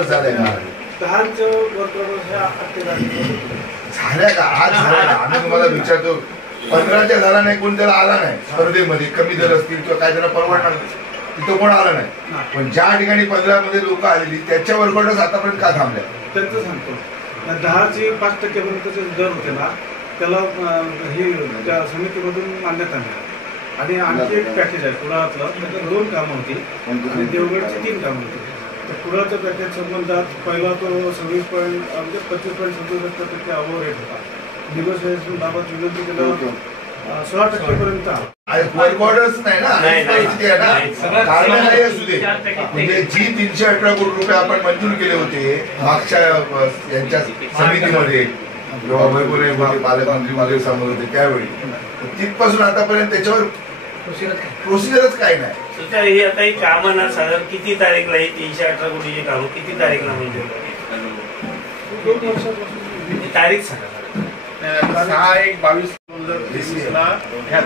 Order झाल्या का? आज झाल्या. आम्ही तुम्हाला विचारतो 15च्या झाला नाही, कोण त्याला आला नाही स्पर्धेमध्ये, कमी दर असतील किंवा काय त्याला परवडणार तिथं कोण आला नाही. पण ज्या ठिकाणी 15 मध्ये लोक आलेली त्याच्या वर्क ऑर्डर्स आतापर्यंत का थांबल्या? त्यांचं सांगतो 10% पर्यंतचे दर होते ना, त्याला ही त्या समितीमधून मान्यता मिळाली. आणि आणखी एक पॅकेज आहे कुडाळातलं, त्याच्यात 2 कामं होती आणि देवगडची 3 कामं होती. तर कुडाळच्या पॅकेज संबंधात पहिला तो 25.27% ओव्हर रेट होता. निगोशिएशन बाबत विनंती केलं 16% वर्क ऑर्डर्स नाही ना, कारण नाही असू दे. म्हणजे जी 318 कोटी रुपये आपण मंजूर केले होते मागच्या यांच्या समितीमध्ये पालकमंत्री मध्ये समोर होते त्यावेळी, तिथपासून आतापर्यंत त्याच्यावर प्रोसिजरच काय नाही. ही आता ही कामं ना साधारण किती तारीखला ही 318 कोटीची कामं किती तारीखला मंजूर तारीख सांगा? 6/1/22 ला ह्या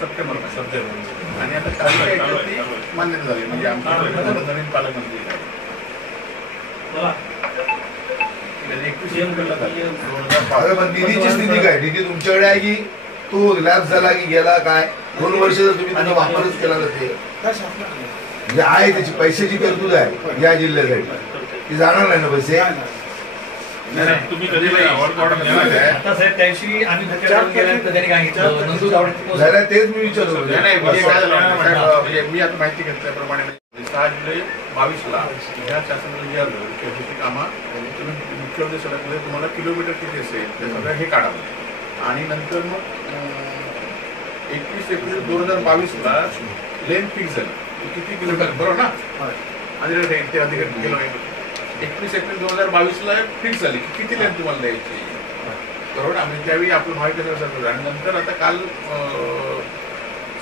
सप्टेंबर आणि आता मान्यता झाली. म्हणजे आमच्या नवीन पालकमंत्री निधीची स्थिती काय? निधी तुमच्याकडे आहे की तो लॅप्स झाला की गेला काय? 2 वर्ष जर तुम्ही त्याचा वापरच केला नसेल म्हणजे आहे त्याची पैशाची तरतूद आहे या जिल्ह्यासाठी, ती जाणार नाही ना पैसे. तुम्ही कधी त्याविषयी आम्ही तेच मी विचारतो. म्हणजे मी आता माहिती घेतल्याप्रमाणे 6 जुलै 22 ला ह्या शासनाने जे आलं की कामा तुम्ही मुख्यमंत्री सडकमध्ये तुम्हाला किलोमीटर किती असेल ते सगळं हे काढावं. आणि नंतर मग 21 एप्रिल 2022 ला लेन फिक्स झाली किती किलोमीटर, बरोबर ना? आणि ते अधिकारी केलं 21 एप्रिल 2022 ला फिक्स झाली की किती लेन तुम्हाला द्यायची, बरोबर. आम्ही त्यावेळी आपलं माहिती करतो. आणि नंतर आता काल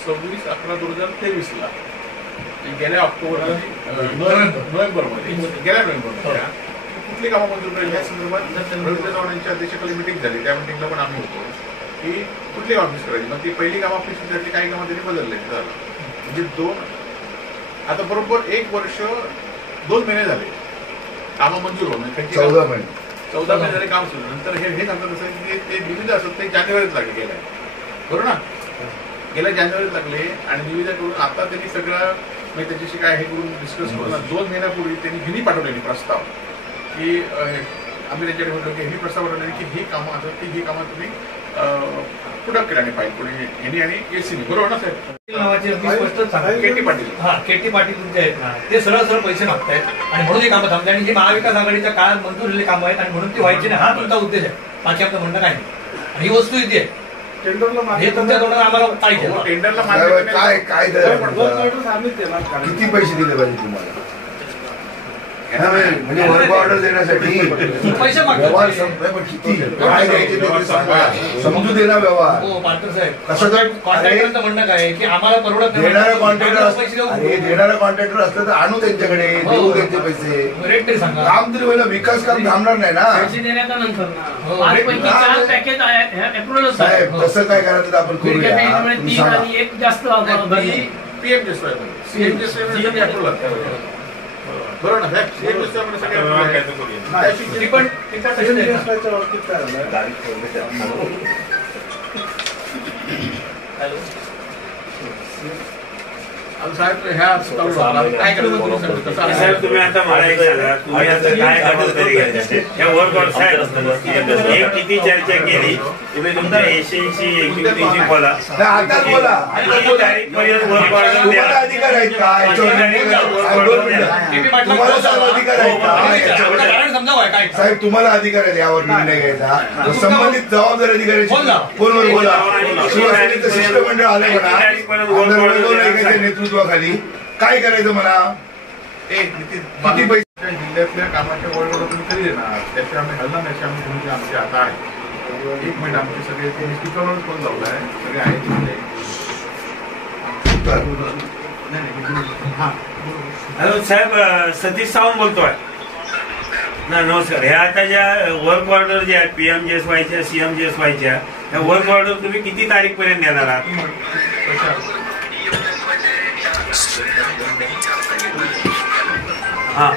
26/11/2023 ला गेल्या नोव्हेंबरमध्ये कुठली कामं मंजूर करायची या संदर्भात रवींद्र चव्हाण यांच्या अध्यक्षतेखाली मिटिंग झाली. त्या मिटिंगला पण आम्ही होतो की कुठली कामं फिक्स करायची. मग ती पहिली कामं फिक्स करायची, काही कामं त्यांनी बदलले. म्हणजे आता बरोबर 1 वर्ष 2 महिने झाले कामं मंजूर होणं. 14 महिने झाले काम सुरू. नंतर हे सांगतात असं की ते निविदा असत ते जानेवारीत लागले गेल्या, बरोबर ना? गेल्या जानेवारीत लागले आणि निविदा करून आता त्यांनी सगळं म्हणजे त्याच्याशी काय हे करून डिस्कस करून 2 महिन्यापूर्वी त्यांनी हिनी पाठवलेली प्रस्ताव की आम्ही त्याच्याकडे म्हणतो की ही प्रस्ताव पाठवलेली की ही कामं असतात की ही कामं तुम्ही पुढं केल्याने पाहिजे कोणी हिनी आणि एसीनी, बरोबर ना साहेब? केटी पाटील केटी पाटील तुमचे आहेत ना, ते सरळ पैसे मागतायत आणि म्हणून ही कामं थांबली. आणि ही महाविकास आघाडीच्या काळात मंजूर झालेली कामं आहेत आणि म्हणून ती व्हायची नाही, हा तुमचा उद्देश आहे. बाकी आपलं म्हणणं काय नाही. ही वस्तू इथे आहे, हे तुमच्या तोंडाला आम्हाला काय केलं? टेंडरला काय काय किती पैसे दिले पाहिजे तुम्हाला? म्हणजे वर्क ऑर्डर देण्यासाठी पैसे व्यवहार संपलाय, पण किती काय द्यायचे ते सांगा, समजू दे ना व्यवहार. कसं काय कॉन्ट्रॅक्टरचं म्हणणं काय की आम्हाला परवडत देणारा कॉन्ट्रॅक्टर असलं तर आणू त्यांच्याकडे, देऊ त्यांचे पैसे. रेट तरी सांगा. काम तरी व्हायला, विकास काम थांबणार नाही ना साहेब. तसं काय करायचं तर आपण करूया. बरोबर ना साहेब? साहेब ह्या काय साहेब तुम्ही आता मला एक सांगा, तुम्ही आता काय जबाबदारी घ्यायची या वर्क ऑर्डर साहेब एक किती चर्चा केली तुम्ही तुमच्या एशियनची एक्झिक्युटिव्हची बोला तारीख पर्यंत वर्क ऑर्डर द्या. अधिकार आहेत का? साहेब तुम्हाला अधिकार आहे यावर निर्णय घ्यायचा. संबंधित जबाबदार अधिकाऱ्याची फोनवर बोला. शिवसेनेचं शिष्टमंडळ आलं म्हणा नेतृत्वाखाली काय करायचं म्हणा. किती पैसे जिल्ह्यातल्या कामाच्या वळवळ तुम्ही कधी देणार त्याची आम्ही हल्ला नाही आम्ही भूमिका आमची आता आहे. 1 मिनिट आमचे सगळे स्पीकरवर फोन लावला आहे, सगळे आहेत. हॅलो साहेब, सतीश सावंत बोलतोय ना. नमस्कार. ह्या आता ज्या वर्क ऑर्डर ज्या आहेत PMGSYच्या CMGSYच्या ह्या वर्क ऑर्डर तुम्ही किती तारीख पर्यंत देणार आहात? हा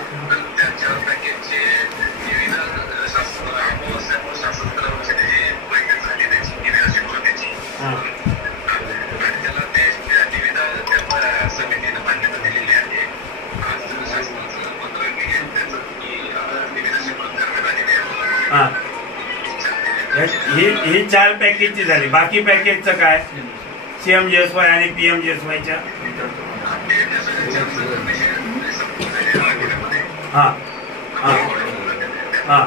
ही 4 पॅकेजची झाली. बाकी पॅकेजचं काय CMGSY आणि PMGSYच्या हा हा हा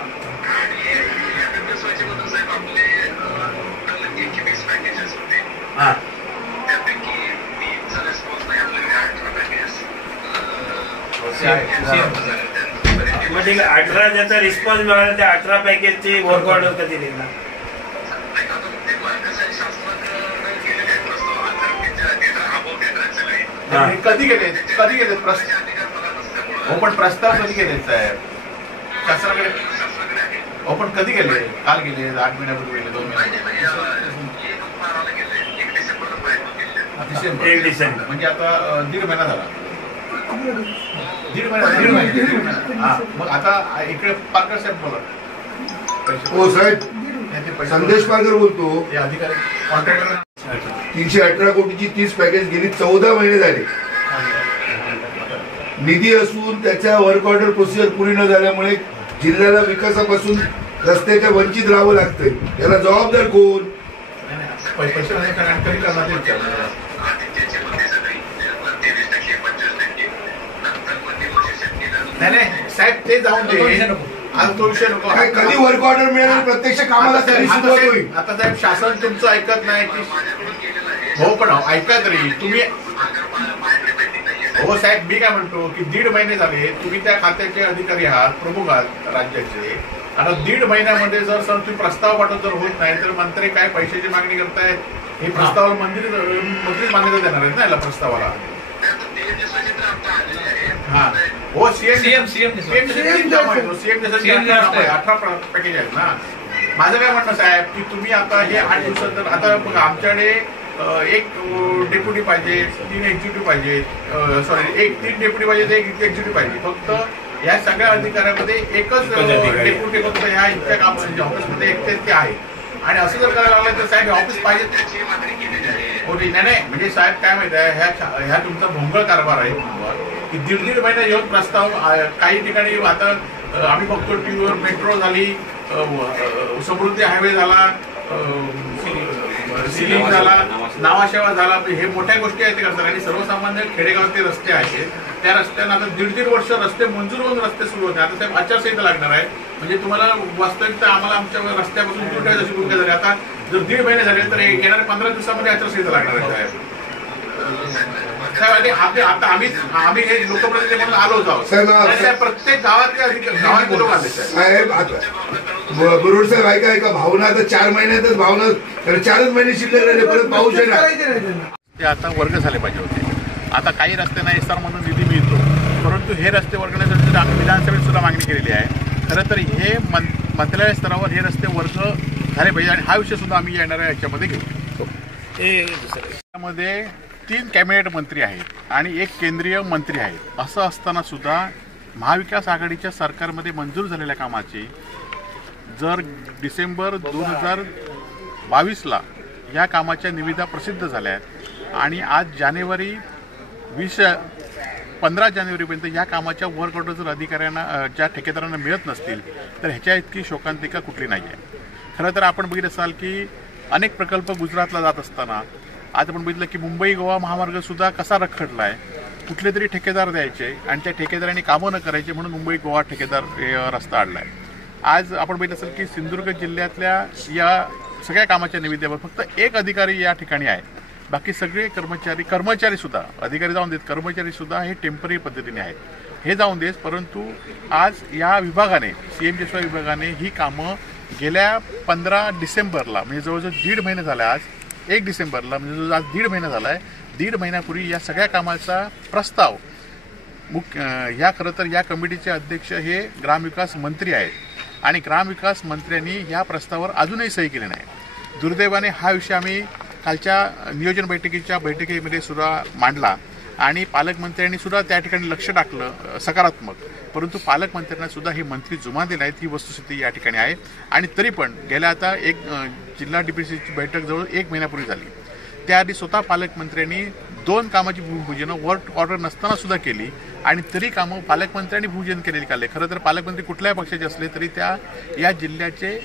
हा मग ठीक आहे. 18 ज्याचा रिस्पॉन्स मिळाला त्या 18 पॅकेजची वर्क ऑर्डर कधी निघणार? कधी गेले हो पण प्रस्ताव कधी गेले साहेब शासनाकडे? हो पण कधी गेले? काल गेले, 8 महिन्यापूर्वी गेले, 2 महिने 1 डिसेंबर म्हणजे आता 1.5 महिना झाला. 1.5 महिना. हा मग आता इकडे पारकर साहेब बोला. हो साहेब, संदेश पारकर बोलतो. हे अधिकारी कॉन्ट्रॅक्टर 318 कोटीची 30 पॅकेज गेली 14 महिने झाले. निधी असून त्याच्या वर्क ऑर्डर प्रोसिजर पुरी न झाल्यामुळे जिल्ह्याला विकासापासून रस्त्याच्या वंचित राहावं लागतंय. याला जबाबदार कोण? पैसे कधी करणार? नाही साहेब ते जाऊन दे. आज तो विषय नको. कधी वर्क ऑर्डर मिळेल प्रत्यक्ष कामाला तरी सुरुवात होईल. आता साहेब शासन तुमचं ऐकत नाही की? हो पण ऐका तरी तुम्ही. हो साहेब मी काय म्हणतो की 1.5 महिने झाले तुम्ही त्या खात्याचे अधिकारी आहात, प्रमुख आहात राज्याचे. आता 1.5 महिन्यामध्ये जर सर तुम्ही प्रस्ताव पाठवत जर होत नाही तर मंत्री काय पैशाची मागणी करतायत? हे प्रस्तावाला मंत्रीच मान्यता देणार आहेत ना याला प्रस्तावाला? हा हो सीएम 18 पॅकेज आहेत ना. माझं काय म्हणणं साहेब की तुम्ही आता हे 8 दिवसात तर आता बघा आमच्याकडे एक डेप्युटी पाहिजे, 3 एक्झिक्युटिव्ह पाहिजे, सॉरी 3 डेप्युटी पाहिजे, 1 एक्झिक्युटिव्ह पाहिजे. फक्त या सगळ्या अधिकाऱ्यामध्ये एकच डेप्युटी फक्त ह्या इतक्या काम ऑफिसमध्ये एकटे आहे. आणि असं जर करायला लागलं तर साहेब ऑफिस पाहिजे. हो नाही म्हणजे साहेब काय माहिती आहे ह्या तुमचा भोंगळ कारभार आहे की 1.5 महिने येऊन प्रस्ताव. काही ठिकाणी आता आम्ही बघतो टीव्हीवर मेट्रो झाली, समृद्धी हायवे झाला, सिलिंग झाला, नावाशेवा झाला. हे मोठ्या गोष्टी आहेत ते करतात. आणि सर्वसामान्य खेडेगावातले रस्ते आहेत त्या रस्त्यांना आता 1.5 वर्ष रस्ते मंजूर होऊन रस्ते सुरू होते. आता साहेब आचारसंहिता लागणार आहे म्हणजे तुम्हाला वास्तविकता आम्हाला आमच्या रस्त्यापासून दूर ठेवायची अशी भूमिका झाली. आता जर 1.5 महिने झाले तर येणाऱ्या 15 दिवसामध्ये आचारसंहिता लागणार आहे साहेब. आता आम्ही हे लोकप्रतिनिधी म्हणून आलो आहोत प्रत्येक गावातले लोक आले साहेब. बरोबर साहेब ऐका भावना आता 4 महिन्यातच भावना 4च महिने शिल्लक राहिले, परत पाऊस येणार. ते आता वर्ग झाले पाहिजे होते. आता काही रस्त्यांना SR म्हणून निधी मिळतो, परंतु हे रस्ते वर्गण्यासाठी आम्ही विधानसभेत सुद्धा मागणी केलेली आहे. खरं तर हे मंत्रालय स्तरावर हे रस्ते वर्ग झाले पाहिजे आणि हा विषय सुद्धा आम्ही येणाऱ्या याच्यामध्ये घेऊ. त्यामध्ये 3 कॅबिनेट मंत्री आहेत आणि 1 केंद्रीय मंत्री आहेत. असं असताना सुद्धा महाविकास आघाडीच्या सरकारमध्ये मंजूर झालेल्या कामाचे जर डिसेंबर 2022ला या कामाच्या निविदा प्रसिद्ध झाल्या आहेत आणि आज 15 जानेवारीपर्यंत या कामाच्या वर्क ऑर्डर जर अधिकाऱ्यांना ज्या ठेकेदारांना मिळत नसतील तर ह्याच्या इतकी शोकांतिका कुठली नाही आहे. खरं तर आपण बघितलं असाल की अनेक प्रकल्प गुजरातला जात असताना आज आपण बघितलं की मुंबई गोवा महामार्गसुद्धा कसा रखडला आहे. कुठले तरी ठेकेदार द्यायचे आणि त्या ठेकेदारांनी कामं न करायचे म्हणून मुंबई गोवा ठेकेदार रस्ता आणला आहे. आज आपण बघितलं असेल की सिंधुदुर्ग जिल्ह्यातल्या या सगळ्या कामाच्या निविद्यावर फक्त 1 अधिकारी या ठिकाणी आहे. बाकी सगळे कर्मचारी सुद्धा, अधिकारी जाऊन देत, कर्मचारी सुद्धा हे टेम्पररी पद्धतीने आहेत. हे जाऊन देत, परंतु आज या विभागाने CMGSY विभागाने ही कामं गेल्या 15 डिसेंबरला म्हणजे जवळजवळ 1.5 महिने झाला. आज 1 डिसेंबरला म्हणजे आज 1.5 महिना झाला आहे. 1.5 महिन्यापूर्वी या सगळ्या कामाचा प्रस्ताव ह्या खरं तर या कमिटीचे अध्यक्ष हे ग्रामविकास मंत्री आहेत आणि ग्रामविकास मंत्र्यांनी या प्रस्तावावर अजूनही सही केली नाही. दुर्दैवाने हा विषय आम्ही कालच्या नियोजन बैठकीमध्ये सुद्धा मांडला आणि पालकमंत्र्यांनी सुद्धा त्या ठिकाणी लक्ष टाकलं सकारात्मक, परंतु पालकमंत्र्यांना सुद्धा ही मंत्री जुमानले नाहीत ही वस्तुस्थिती या ठिकाणी आहे. आणि तरी पण गेल्या आता एक जिल्हा डीपीसीची बैठक जवळ 1 महिन्यापूर्वी झाली, त्याआधी स्वतः पालकमंत्र्यांनी 2 कामाची भूमिपूजनं वर्क ऑर्डर नसताना सुद्धा केली आणि तरी कामं पालकमंत्र्यांनी भूमिपूजन केलेली काढले. खरं तर पालकमंत्री कुठल्याही पक्षाचे असले तरी या जिल्ह्याचे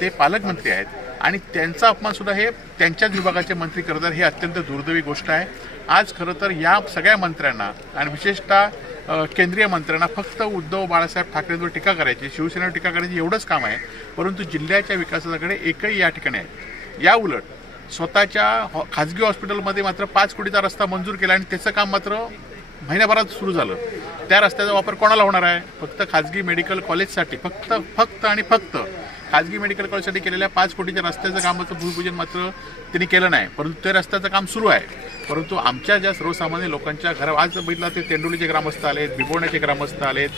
ते पालकमंत्री आहेत आणि त्यांचा अपमान सुद्धा हे त्यांच्याच विभागाचे मंत्री करतात, हे अत्यंत दुर्दैवी गोष्ट आहे. आज खरं तर या सगळ्या मंत्र्यांना आणि विशेषतः केंद्रीय मंत्र्यांना फक्त उद्धव बाळासाहेब ठाकरेंवर टीका करायची, शिवसेनेवर टीका करायची एवढंच काम आहे, परंतु जिल्ह्याच्या विकासाकडे एकही या ठिकाणी आहे. या उलट स्वतःच्या खाजगी हॉस्पिटलमध्ये मात्र 5 कोटीचा रस्ता मंजूर केला आणि त्याचं काम मात्र महिन्याभरात सुरू झालं. त्या रस्त्याचा वापर कोणाला होणार आहे? फक्त खाजगी मेडिकल कॉलेजसाठी, फक्त आणि फक्त खाजगी मेडिकल कॉलेजसाठी केलेल्या 5 कोटीच्या रस्त्याचं कामाचं भूमिपूजन मात्र त्यांनी केलं नाही, परंतु ते रस्त्याचं काम सुरू आहे. परंतु आमच्या ज्या सर्वसामान्य लोकांच्या घरा आज बघितलं ते तेंडोलीचे ग्रामस्थ आलेत, बिबोण्याचे ग्रामस्थ आलेत,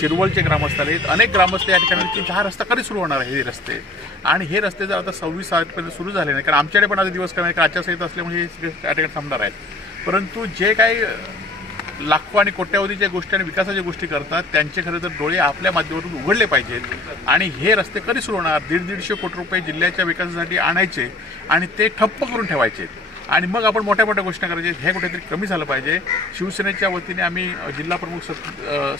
शिरवळचे ग्रामस्थ आलेत, अनेक ग्रामस्थ या ठिकाणी हा रस्ता कधी सुरू होणार आहे हे रस्ते. आणि हे रस्ते जर आता 26 तारखेपर्यंत सुरू झाले नाही, कारण आमच्याकडे पण आता दिवस कमी आहे, आचारसंहिता असल्यामुळे हे त्या ठिकाणी थांबणार आहेत. परंतु जे काही लाखो आणि कोट्यावधीच्या गोष्टी आणि विकासाच्या गोष्टी करतात त्यांचे खरं तर डोळे आपल्या माध्यमातून उघडले पाहिजेत. आणि हे रस्ते कधी सुरू होणार? 150 कोटी रुपये जिल्ह्याच्या विकासासाठी आणायचे आणि ते ठप्प करून ठेवायचे आणि मग आपण मोठ्या मोठ्या गोष्टी करायचे, हे कुठेतरी कमी झालं पाहिजे. शिवसेनेच्या वतीने आम्ही जिल्हा प्रमुख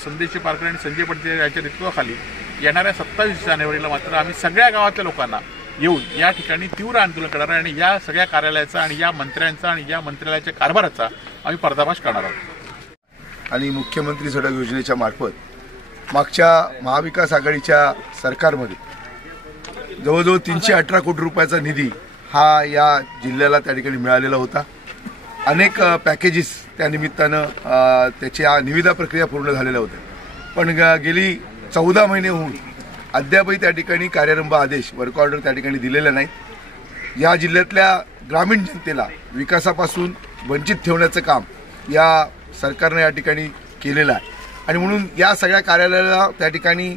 संदेश पारकर आणि संजय पटेल यांच्या नेतृत्वाखाली येणाऱ्या 27 जानेवारीला मात्र आम्ही सगळ्या गावातल्या लोकांना येऊन या ठिकाणी तीव्र आंदोलन करणार आहे आणि या सगळ्या कार्यालयाचा आणि या मंत्र्यांचा आणि या मंत्रालयाच्या कारभाराचा आम्ही पर्दाफाश करणार आहोत. आणि मुख्यमंत्री सडक योजनेच्या मार्फत मागच्या महाविकास आघाडीच्या सरकारमध्ये जवळजवळ 318 कोटी रुपयाचा निधी हा या जिल्ह्याला त्या ठिकाणी मिळालेला होता. अनेक पॅकेजेस त्या निमित्तानं त्याच्या निविदा प्रक्रिया पूर्ण झालेल्या होत्या, पण गेली 14 महिने होऊन अद्यापही त्या ठिकाणी कार्यारंभ आदेश वर्क ऑर्डर त्या ठिकाणी दिलेला नाही. या जिल्ह्यातल्या ग्रामीण जनतेला विकासापासून वंचित ठेवण्याचं काम या सरकारने या ठिकाणी केलेलं आहे आणि म्हणून या सगळ्या कार्यालयाला त्या ठिकाणी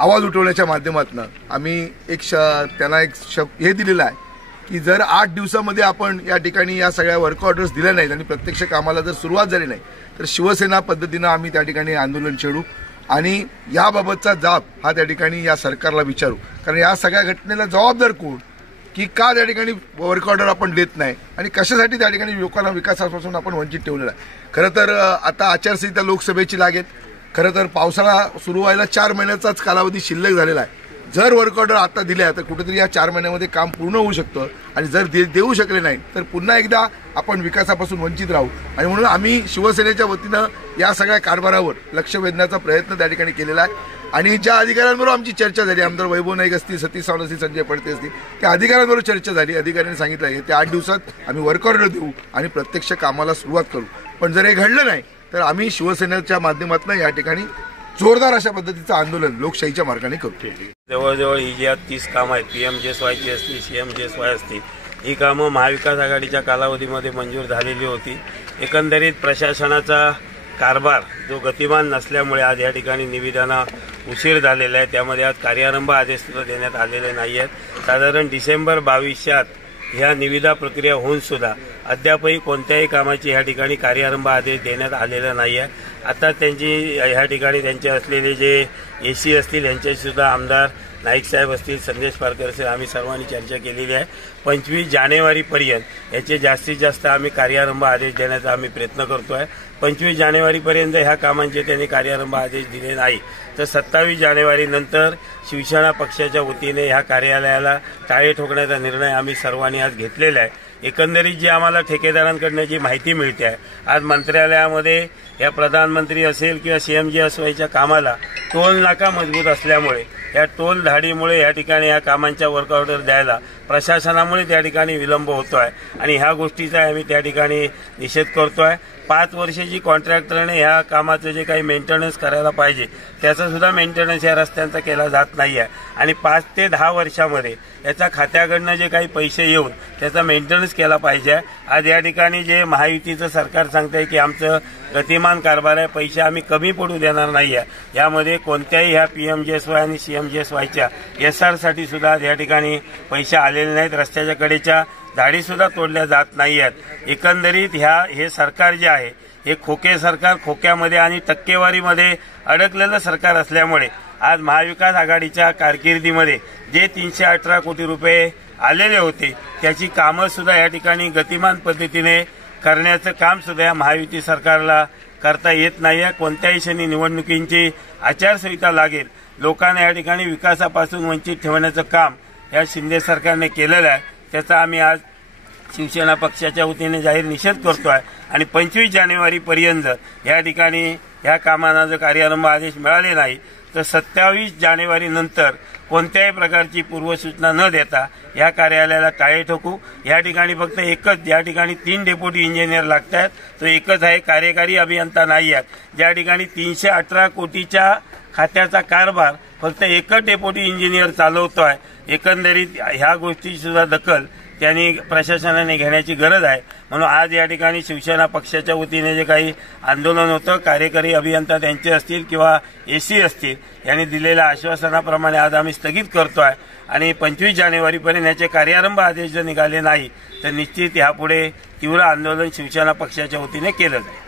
आवाज उठवण्याच्या माध्यमातून आम्ही त्यांना हे दिलेलं आहे की जर 8 दिवसामध्ये आपण या ठिकाणी या सगळ्या वर्क ऑर्डर्स दिल्या नाहीत आणि प्रत्यक्ष कामाला जर सुरुवात झाली नाही तर शिवसेना पद्धतीनं आम्ही त्या ठिकाणी आंदोलन छेडू आणि याबाबतचा जाब हा त्या ठिकाणी या सरकारला विचारू. कारण या सगळ्या घटनेला जबाबदार कोण, की का त्या ठिकाणी वर्क ऑर्डर आपण देत नाही आणि कशासाठी त्या ठिकाणी लोकांना विकासापासून आपण वंचित ठेवलेलं आहे. खरं तर आता आचारसंहिता लोकसभेची लागेल. खरं तर पावसाळा सुरू व्हायला 4 महिन्याचाच कालावधी शिल्लक झालेला आहे. जर वर्क ऑर्डर आता दिल्या तर कुठेतरी या 4 महिन्यामध्ये काम पूर्ण होऊ शकतं आणि जर देऊ शकले नाही तर पुन्हा एकदा आपण विकासापासून वंचित राहू. आणि म्हणून आम्ही शिवसेनेच्या वतीनं या सगळ्या कारभारावर लक्ष वेधण्याचा प्रयत्न त्या ठिकाणी केलेला आहे. आणि ज्या अधिकाऱ्यांबरोबर आमची चर्चा झाली, आमदार वैभव नाईक असतील, सतीश सावंत असतील, संजय पडते असतील, त्या अधिकाऱ्यांबरोबर चर्चा झाली. अधिकाऱ्यांनी सांगितलं आहे ते 8 दिवसात आम्ही वर्क ऑर्डर देऊ आणि प्रत्यक्ष कामाला सुरुवात करू. पण जर हे घडलं नाही तर आम्ही शिवसेनेच्या माध्यमातून या ठिकाणी जोरदार अशा पद्धतीचं आंदोलन लोकशाहीच्या मार्गाने करतो. जवळजवळ ही जी 30 कामं आहेत, PMJSYची असतील, CMJSY असतील, ही कामं महाविकास आघाडीच्या कालावधीमध्ये मंजूर झालेली होती. एकंदरीत प्रशासनाचा कारभार जो गतिमान नसल्यामुळे आज या ठिकाणी निविदांना उशीर झालेला आहे. त्यामध्ये आज कार्यारंभ आदेश सुद्धा देण्यात आलेले नाही आहेत. साधारण डिसेंबर 22 ह्या निविदा प्रक्रिया होऊन सुद्धा अद्यापही कोणत्याही कामाची ह्या ठिकाणी कार्यारंभ आदेश देण्यात आलेला नाही आहे. आता त्यांची ह्या ठिकाणी त्यांचे असलेले जे AC असतील यांच्याशी सुद्धा आमदार नाईक साहेब असतील, संदेश पारकर असेल, आम्ही सर्वांनी चर्चा केलेली आहे. 25 जानेवारीपर्यंत याचे जास्तीत जास्त आम्ही कार्यारंभ आदेश देण्याचा आम्ही प्रयत्न करतो आहे. 25 जानेवारीपर्यंत ह्या कामांचे त्यांनी कार्यारंभ आदेश दिले नाही तर 27 जानेवारीनंतर शिवसेना पक्षाच्या वतीने ह्या कार्यालयाला टाळे ठोकण्याचा निर्णय आम्ही सर्वांनी आज घेतलेला आहे. एकंदरीत जी आम्हाला ठेकेदारांकडनं जी माहिती मिळते आहे, आज मंत्रालयामध्ये या प्रधानमंत्री असेल किंवा CMJSYच्या कामाला टोल नाका मजबूत असल्यामुळे या टोल धाडीमुळे या ठिकाणी या कामांच्या वर्क ऑर्डर द्यायला प्रशासनामुळे त्या ठिकाणी विलंब होतो आहे आणि ह्या गोष्टीचा आम्ही त्या ठिकाणी निषेध करतो आहे. 5 वर्षाची कॉन्ट्रॅक्टरने ह्या कामाचं जे काही मेंटेनन्स करायला पाहिजे त्याचा सुद्धा मेंटेनन्स या रस्त्यांचा केला जात नाही आहे आणि 5 ते 10 वर्षामध्ये याचा खात्याकडनं जे काही पैसे येऊन त्याचा मेंटेनन्स केला पाहिजे. आज या ठिकाणी जे महायुतीचं सरकार सांगतंय की आमचं गतिमान कारभार आहे, पैसे आम्ही कमी पडू देणार नाही आहे. यामध्ये कोणत्याही ह्या PMJSY आणि CMJSYच्या SR साठी सुद्धा या ठिकाणी पैसे आलेले नाहीत. रस्त्याच्या कडेच्या झाडी सुद्धा तोडल्या जात नाही आहेत। एकंदरीत हे सरकार जे आहे हे खोके सरकार, खोक्यामध्ये आणि टक्केवारीमध्ये अडकलेलं सरकार असल्यामुळे आज महाविकास आघाडीच्या कारकिर्दीमध्ये जे 318 कोटी रुपये आलेले होते त्याची कामं सुद्धा या ठिकाणी गतिमान पद्धतीने करण्याचं काम सुद्धा या महायुती सरकारला करता येत नाही आहे। कोणत्याही क्षणी निवडणुकींची आचारसंहिता लागेल, लोकांना या ठिकाणी विकासापासून वंचित ठेवण्याचं काम या शिंदे सरकारने केलेलं आहे। त्याचा आम्ही आज शिवसेना पक्षाच्या वतीने जाहीर निषेध करतोय आणि 25 जानेवारीपर्यंत या ठिकाणी या कामांना जर कार्यारंभ आदेश मिळाले नाही तर 27 जानेवारी नंतर कोणत्याही प्रकारची पूर्वसूचना न देता या कार्यालयाला टाळे ठोकू। या ठिकाणी फक्त एकच, या ठिकाणी 3 डेप्युटी इंजिनियर लागत आहेत, तो एकच आहे, कार्यकारी अभियंता नाही आहेत। ज्या ठिकाणी 318 कोटीच्या खात्याचा कारभार फक्त एकच डेप्युटी इंजिनियर चालवतोय। एकंदरीत ह्या गोष्टीची सुद्धा दखल त्यांनी प्रशासनाने घेण्याची गरज आहे। म्हणून आज या ठिकाणी शिवसेना पक्षाच्या वतीने जे काही आंदोलन होतं, कार्यकारी अभियंता त्यांचे असतील किंवा एसी असतील, यांनी दिलेल्या आश्वासनाप्रमाणे आज आम्ही स्थगित करतोय आणि 25 जानेवारीपर्यंत याचे कार्यारंभ आदेश जर निघाले नाही तर निश्चित यापुढे तीव्र आंदोलन शिवसेना पक्षाच्या वतीने केलं जाईल।